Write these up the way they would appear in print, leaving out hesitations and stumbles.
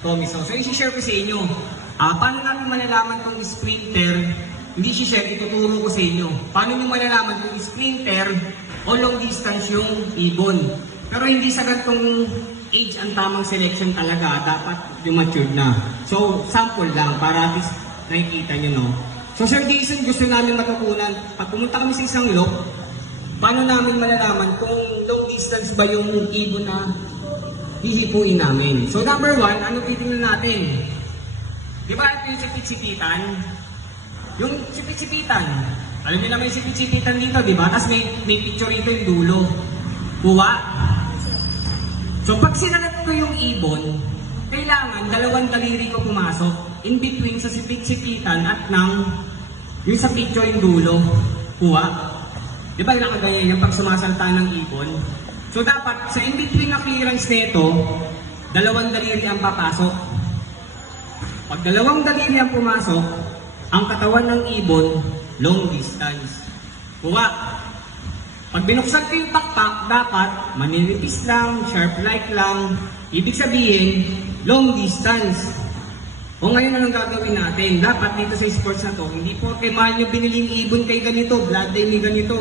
Tommy. So yung share ko sa inyo. Paano namin malalaman kung sprinter, hindi share, ituturo ko sa inyo. Paano nyo malalaman kung sprinter o long distance yung ibon. Pero hindi sa ganitong age ang tamang selection talaga. Dapat yung matured na. So sample lang para at least nakikita nyo, no? So Sir Jason, gusto namin matutunan. Pag pumunta kami sa isang lock, paano namin malalaman kung long distance ba yung ibon na hihipuin namin? So number one, ano titingnan natin? Di ba ito yung sipit-sipitan? Yung sipit-sipitan. Alam niyo naman yung sipit-sipitan dito, di ba? Tapos may picture rito yung dulo. Kuha. So pag sinalat ko yung ibon, kailangan dalawang daliri ko pumasok in between sa sipit-sipitan at yung sa picture yung dulo. Kuha. Di ba nakagaya yung pag sumasalta ng ibon? So dapat sa in-between na clearance nito, dalawang daliri ang papasok. Pag dalawang daliri ang pumasok, ang katawan ng ibon, long distance. Kuha. Pag binuksan ko yung pakpak, dapat maninipis lang, sharp light lang. Ibig sabihin, long distance. O ngayon anong gagawin natin? Dapat dito sa sports na to, hindi po kay mahal nyo biniling ibon kay ganito, bloodline ni ganito.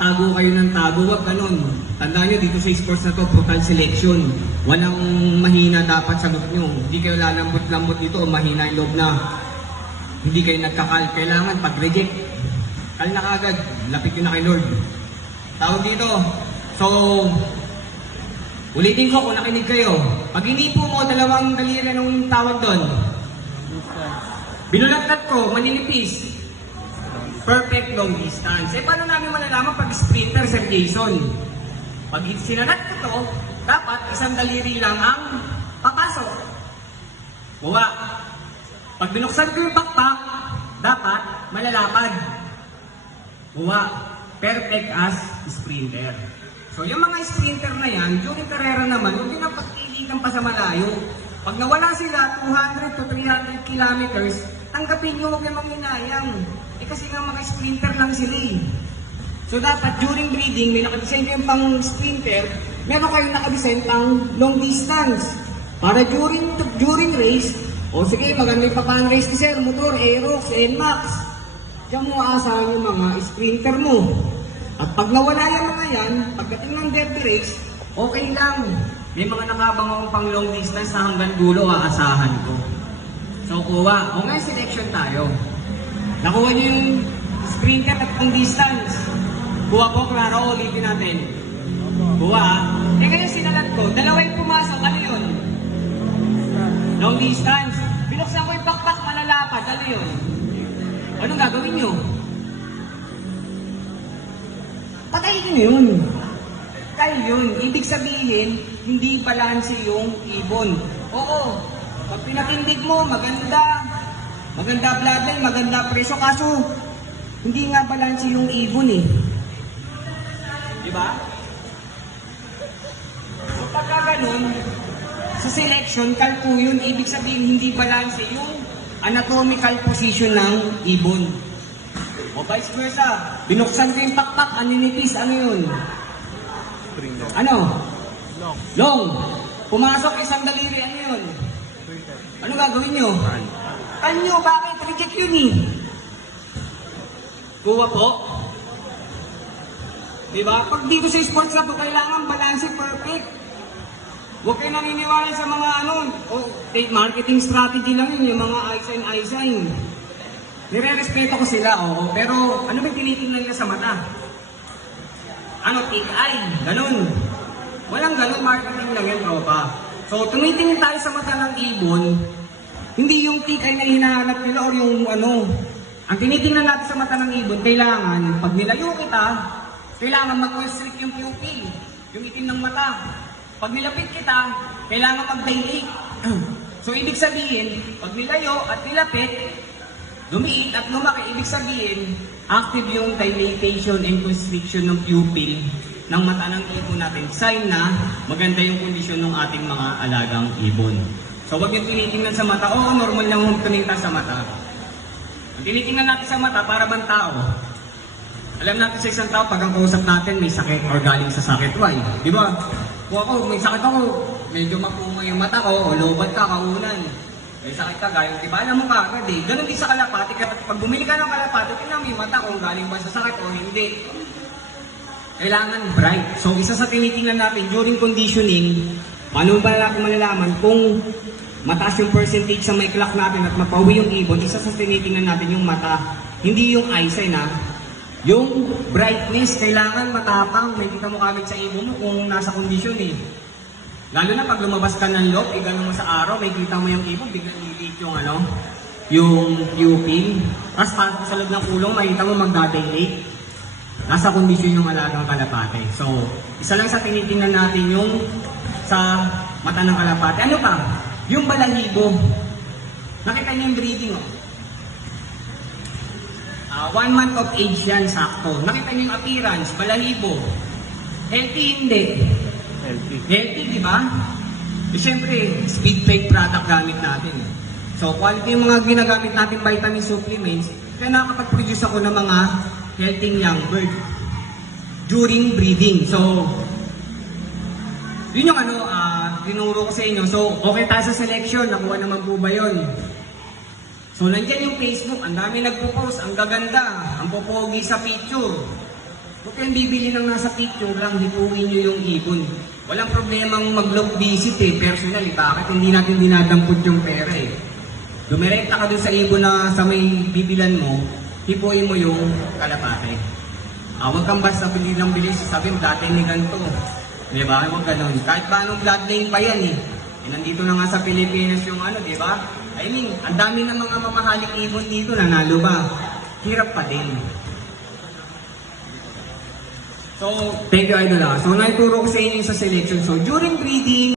Tago kayo ng tago, wag ganun. Tandaan nyo dito sa sports na to, total selection. Walang mahina dapat sagot nyo. Hindi kayo lalambot-lambot dito o mahina yung loob na hindi kayo nagkakal. Kailangan pag-reject, kal na kagad, lapit yun na kay Lord. Tawag dito. So, ulitin ko kung nakinig kayo. Pag hinipo mo, dalawang daliri nung tawag doon. Binulatlat ko, maninipis. Perfect long distance. Paano namin malalaman pag sprinter, Sir Jason? Pag sinalat ko to, dapat isang daliri lang ang papasok. Buwa. Pag binuksan ko yung backpack, dapat malalapad. Buwa. Perfect as sprinter. So yung mga sprinter na yan, during karera naman, huwag yun ang pagpilitan pa sa malayo. Pag nawala sila 200 to 300 kilometers, tanggapin nyo, huwag namang hinayang. Kasi nga mga sprinter lang sila eh. So dapat during breeding, may nakadesign kayong pang sprinter, meron kayong nakadesign pang long distance. Para during race, o sige, maganda yung papan race ni Sir, motor, Aerox, NMAX. Diyan mo aasahan yung mga sprinter mo. At pag nawala yung mga yan, pagdating ng derby race, okay lang. May mga nakabang akong pang long distance na hanggang dulo aasahan ko. So kuha, o ngayon selection tayo. Nakuha niyo yung sprinter at long distance. Kuha po, klaro, ulitin natin. Kuha ngayon sinalat ko, dalawa yung pumasok, ano yun? Long distance. Binuksan ko yung backpack, malalapad, ano yun? Anong gagawin nyo? Patayin nyo yun. Kaya yun. Ibig sabihin, hindi balanse yung ibon. Oo, pag pinatindig mo, maganda bloodline, maganda presyo, kaso hindi nga balanse yung ibon eh. Diba? So pagka ganun, sa selection, kalpo yun, ibig sabihin hindi balanse yung anatomical position ng ibon. O vice versa, binuksan ko yung pakpak, aninipis, ano yun? Ano? Long. Pumasok isang daliri, ano yun? Ano gagawin nyo? Kanyo, bakit? Reject yun eh. Kuha po. Diba? Pag dito sa sports na po, kailangan balance perfect. Huwag kayo naniniwala sa mga marketing strategy lang yun, yung mga eye-sign. Nire-respeto ko sila, oo. Pero ano ba tinitingnan nila sa mata? Tick eye, ganun. Walang ganun, marketing lang yan, pa. So, tumitingin tayo sa mata ng ibon, hindi yung tick eye na hinahanap nila or yung Ang tinitingnan natin sa mata ng ibon, kailangan, pag nilayo kita, kailangan mag-constrict yung pupil, yung itim ng mata. Pag nilapit kita, kailangan mag-dilate. So, ibig sabihin, pag nilayo at nilapit, lumiit at lumaki, ibig sabihin, active yung dilatation and constriction ng pupil ng mata ng ibon natin. Sign na maganda yung kondisyon ng ating mga alagang ibon. So, huwag yung tinitingnan sa mata. Oo, normal lang yung tumingta sa mata. Ang tinitingnan natin sa mata, para bang tao. Alam natin sa isang tao, pag ang kausap natin may sakit or galing sa sakit, why? Di ba? Kung ako, may sakit ako, medyo mapunga yung mata ko, o lobat ka, kaunan. May sakit ka, gayong di ba? Alam mo ka agad eh. Ganon din sa kalapati. Kaya pag bumili ka ng kalapati, tingnan mo yung mata kung galing ba sa sakit o hindi. Kailangan bright. So, isa sa tinitingnan natin during conditioning, paano ba natin malalaman kung mataas yung percentage sa may clock natin at mapauwi yung ibon, isa sa tinitingnan natin yung mata. Hindi yung eyesight na. Yung brightness, kailangan matapang. May kita mo kagad sa ibon mo kung nasa kondisyon eh. Lalo na pag lumabas ka ng lock, gano'n mo sa araw, may kita mo yung ibon, biglang lilit yung yung pupil. Tapos pag sa loob ng kulong, makita mo magdadilate. Nasa kondisyon yung alagang kalapate. So, isa lang sa tinitingnan natin yung sa mata ng kalapate. Ano pa? Yung balahibo. Nakita niyo yung breeding, oh. 1 month of age yan, sakto. Nakita niyo yung appearance, balahibo. Healthy, hindi. Healthy, di ba? E syempre, speed fake product gamit natin. So, quality yung mga ginagamit natin vitamin supplements, kaya nakakapag-produce ako ng mga healthy young bird during breeding. So, yun yung tinuro ko sa inyo. So, okay tayo sa selection. Nakuha naman po ba yun? So, nandiyan yung Facebook. Ang dami nagpo-post. Ang gaganda. Ang popogi sa picture. Huwag kayong bibili ng nasa picture lang. Hipuin nyo yung ibon. Walang problemang mag-look visit eh. Personally, bakit hindi natin dinadampot yung pera eh? Dumirekta ka dun sa ibon na sa may bibilan mo, hipuin mo yung kalapate. Huwag kang basta bili ng bilis. Sabi mo, dati ni ganito. Di ba? Huwag ganun. Kahit ba anong bloodline pa yan eh. Nandito na nga sa Pilipinas yung di ba? I mean, ang dami ng mga mamahaling ibon dito, nanalo ba? Hirap pa din. So, thank you, Idol. So, naituro ko sa inyo sa selection. So, during breeding,